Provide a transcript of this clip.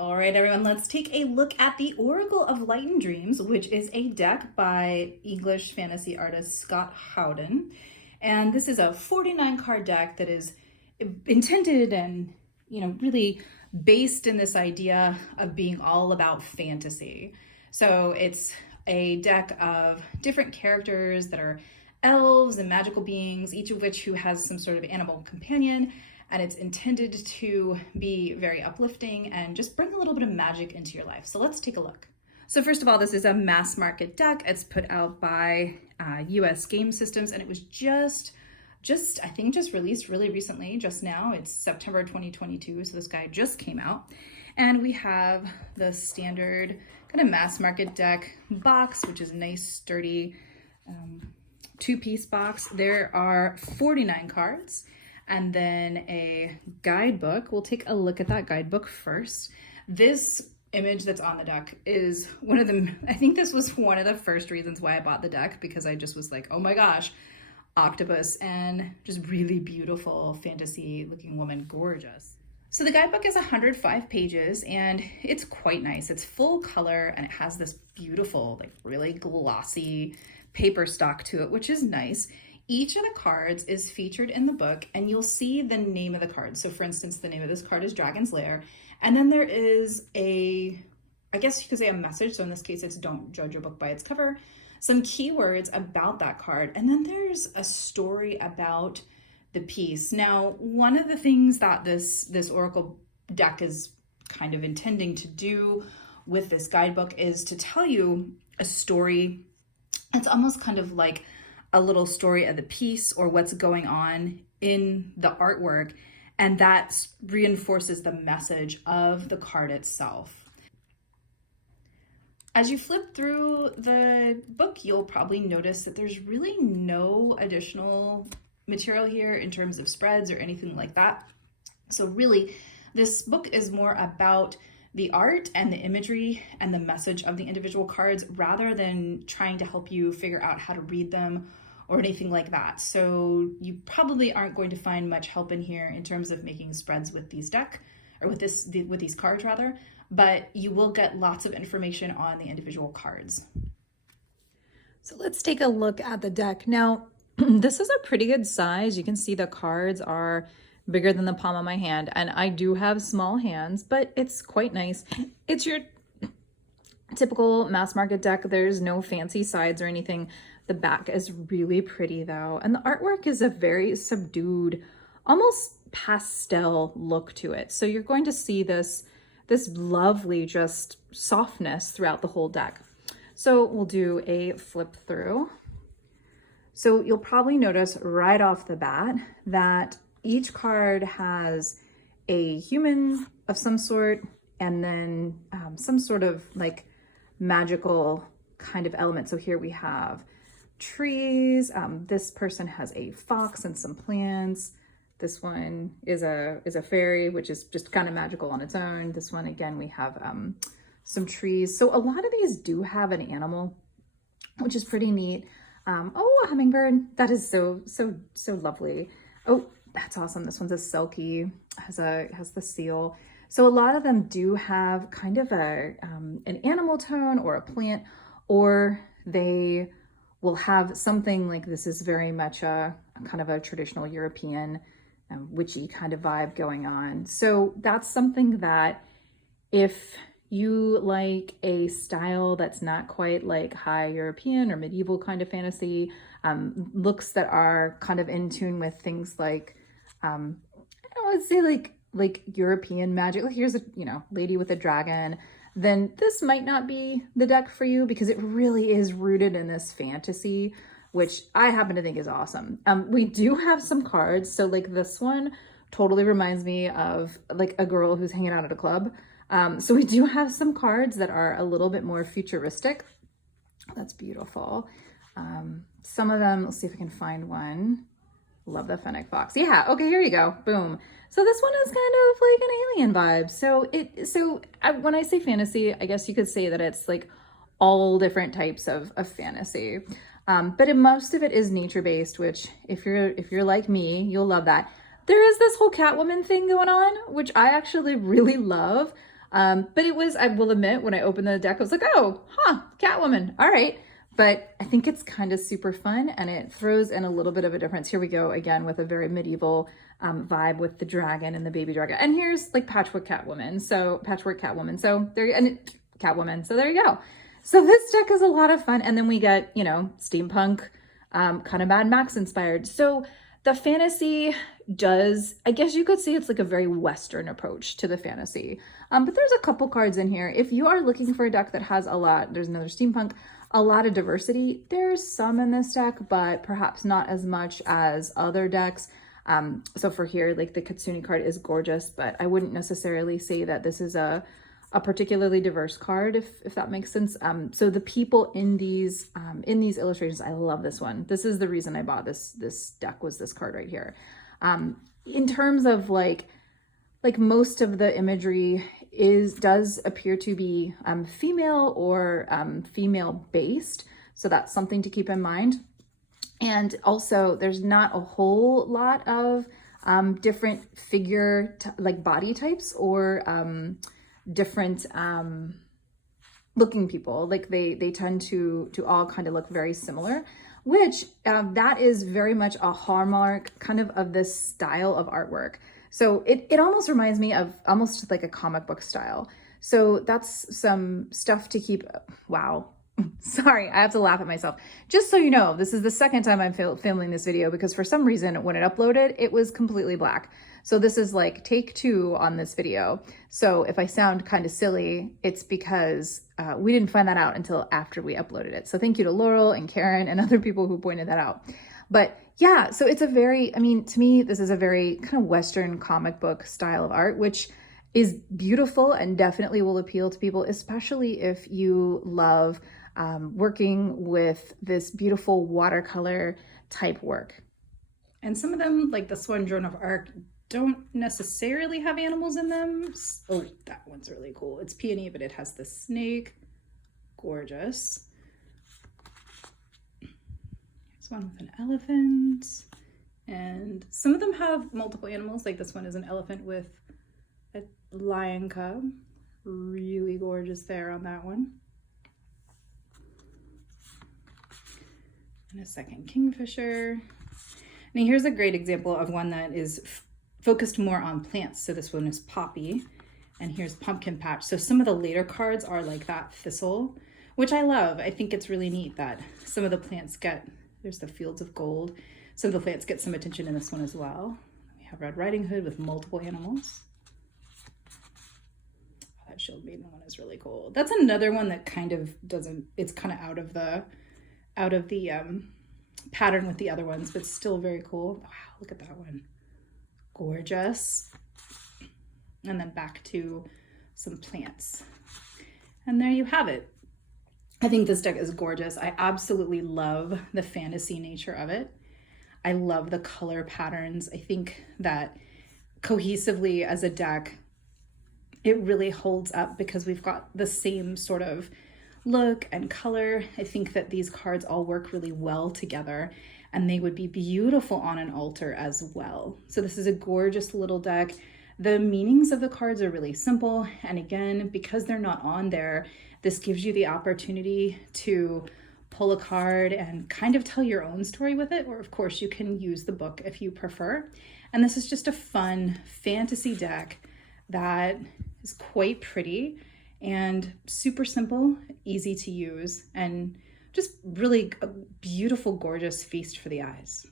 All right, everyone, let's take a look at the Oracle of Light and Dreams, which is a deck by English fantasy artist Scott Howden. And this is a 49 card deck that is intended and, really based in this idea of being all about fantasy. So it's a deck of different characters that are elves and magical beings, each of which who has some sort of animal companion, and it's intended to be very uplifting and just bring a little bit of magic into your life. So let's take a look. So first of all, this is a mass market deck. It's put out by US Game Systems, and it was just I think just released really recently, just now. It's September 2022, so this guy just came out. And we have the standard kind of mass market deck box, which is a nice, sturdy two-piece box. There are 49 cards, and then a guidebook. We'll take a look at that guidebook first. This image that's on the deck is I think this was one of the first reasons why I bought the deck, because I just was like, oh my gosh, octopus and just really beautiful fantasy looking woman, gorgeous. So the guidebook is 105 pages and it's quite nice. It's full color and it has this beautiful, like really glossy paper stock to it, which is nice. Each of the cards is featured in the book and you'll see the name of the card. So for instance, the name of this card is Dragon's Lair. And then there is I guess you could say a message. So in this case, it's don't judge a book by its cover. Some keywords about that card. And then there's a story about the piece. Now, one of the things that this Oracle deck is kind of intending to do with this guidebook is to tell you a story. It's almost kind of like a little story of the piece or what's going on in the artwork, and that reinforces the message of the card itself. As you flip through the book, you'll probably notice that there's really no additional material here in terms of spreads or anything like that. So really, this book is more about the art and the imagery and the message of the individual cards rather than trying to help you figure out how to read them or anything like that. So you probably aren't going to find much help in here in terms of making spreads with these with these cards rather, but you will get lots of information on the individual cards. So let's take a look at the deck. Now, this is a pretty good size. You can see the cards are bigger than the palm of my hand, and I do have small hands, but it's quite nice. It's your typical mass market deck. There's no fancy sides or anything. The back is really pretty though, and the artwork is a very subdued, almost pastel look to it. So you're going to see this lovely just softness throughout the whole deck. So we'll do a flip through. So you'll probably notice right off the bat that each card has a human of some sort and then some sort of like magical kind of element. So here we have trees. This person has a fox and some plants. This one is a fairy, which is just kind of magical on its own. This one, again, we have some trees. So a lot of these do have an animal, which is pretty neat. Oh, a hummingbird. That is so lovely. Oh, that's awesome. This one's a Selkie, has the seal. So a lot of them do have kind of an animal tone or a plant, or they will have something like this is very much a kind of a traditional European witchy kind of vibe going on. So that's something that if you like a style that's not quite like high European or medieval kind of fantasy, looks that are kind of in tune with things like, I would say like European magic, like here's a, lady with a dragon, then this might not be the deck for you because it really is rooted in this fantasy, which I happen to think is awesome. We do have some cards. So like this one totally reminds me of like a girl who's hanging out at a club. So we do have some cards that are a little bit more futuristic. That's beautiful. Some of them, let's see if I can find one. Love the Fennec Fox. Yeah, okay, here you go. Boom. So this one is kind of like an alien vibe. So when I say fantasy, I guess you could say that it's like all different types of fantasy. But most of it is nature-based, which if you're like me, you'll love that. There is this whole Catwoman thing going on, which I actually really love. But it was, I will admit, when I opened the deck, I was like, oh, Catwoman. All right. But I think it's kind of super fun, and it throws in a little bit of a difference. Here we go again with a very medieval vibe with the dragon and the baby dragon. And here's like patchwork Catwoman. So there, and Catwoman. So there you go. So this deck is a lot of fun. And then we get, you know, steampunk, kind of Mad Max inspired. So the fantasy does, I guess you could say it's like a very Western approach to the fantasy. But there's a couple cards in here. If you are looking for a deck that has a lot, there's another steampunk, a lot of diversity. There's some in this deck, but perhaps not as much as other decks. So for here, like the Kitsune card is gorgeous, but I wouldn't necessarily say that this is a particularly diverse card, if that makes sense. So the people in these illustrations, I love this one. This is the reason I bought this deck, was this card right here. In terms of like most of the imagery does appear to be female or female based. So that's something to keep in mind. And also there's not a whole lot of different figure like body types or different looking people. Like they tend to all kind of look very similar, which that is very much a hallmark kind of this style of artwork. So it almost reminds me of almost like a comic book style. So that's some stuff to keep. Wow. Sorry, I have to laugh at myself. Just so you know, this is the second time I'm filming this video, because for some reason when it uploaded, it was completely black. So this is like take 2 on this video. So if I sound kind of silly, it's because we didn't find that out until after we uploaded it. So thank you to Laurel and Karen and other people who pointed that out. But yeah, so it's a very, I mean, to me, this is a very kind of Western comic book style of art, which is beautiful and definitely will appeal to people, especially if you love working with this beautiful watercolor type work. And some of them, like this one, Joan of Arc, don't necessarily have animals in them. Oh, that one's really cool. It's peony, but it has the snake. Gorgeous. Here's one with an elephant. And some of them have multiple animals. Like this one is an elephant with a lion cub. Really gorgeous there on that one. And a second kingfisher. And here's a great example of one that is focused more on plants. So this one is poppy, and here's pumpkin patch. So some of the later cards are like that thistle, which I love. I think it's really neat that some of the plants there's the fields of gold. Some of the plants get some attention in this one as well. We have Red Riding Hood with multiple animals. Oh, that Shield Maiden one is really cool. That's another one that kind of doesn't, it's kind of out of the pattern with the other ones, but still very cool. Wow, look at that one. Gorgeous. And then back to some plants. And there you have it. I think this deck is gorgeous. I absolutely love the fantasy nature of it. I love the color patterns. I think that cohesively as a deck, it really holds up because we've got the same sort of look and color. I think that these cards all work really well together, and they would be beautiful on an altar as well. So this is a gorgeous little deck. The meanings of the cards are really simple. And again, because they're not on there, this gives you the opportunity to pull a card and kind of tell your own story with it. Or of course you can use the book if you prefer. And this is just a fun fantasy deck that is quite pretty and super simple, easy to use, and just really a beautiful, gorgeous feast for the eyes.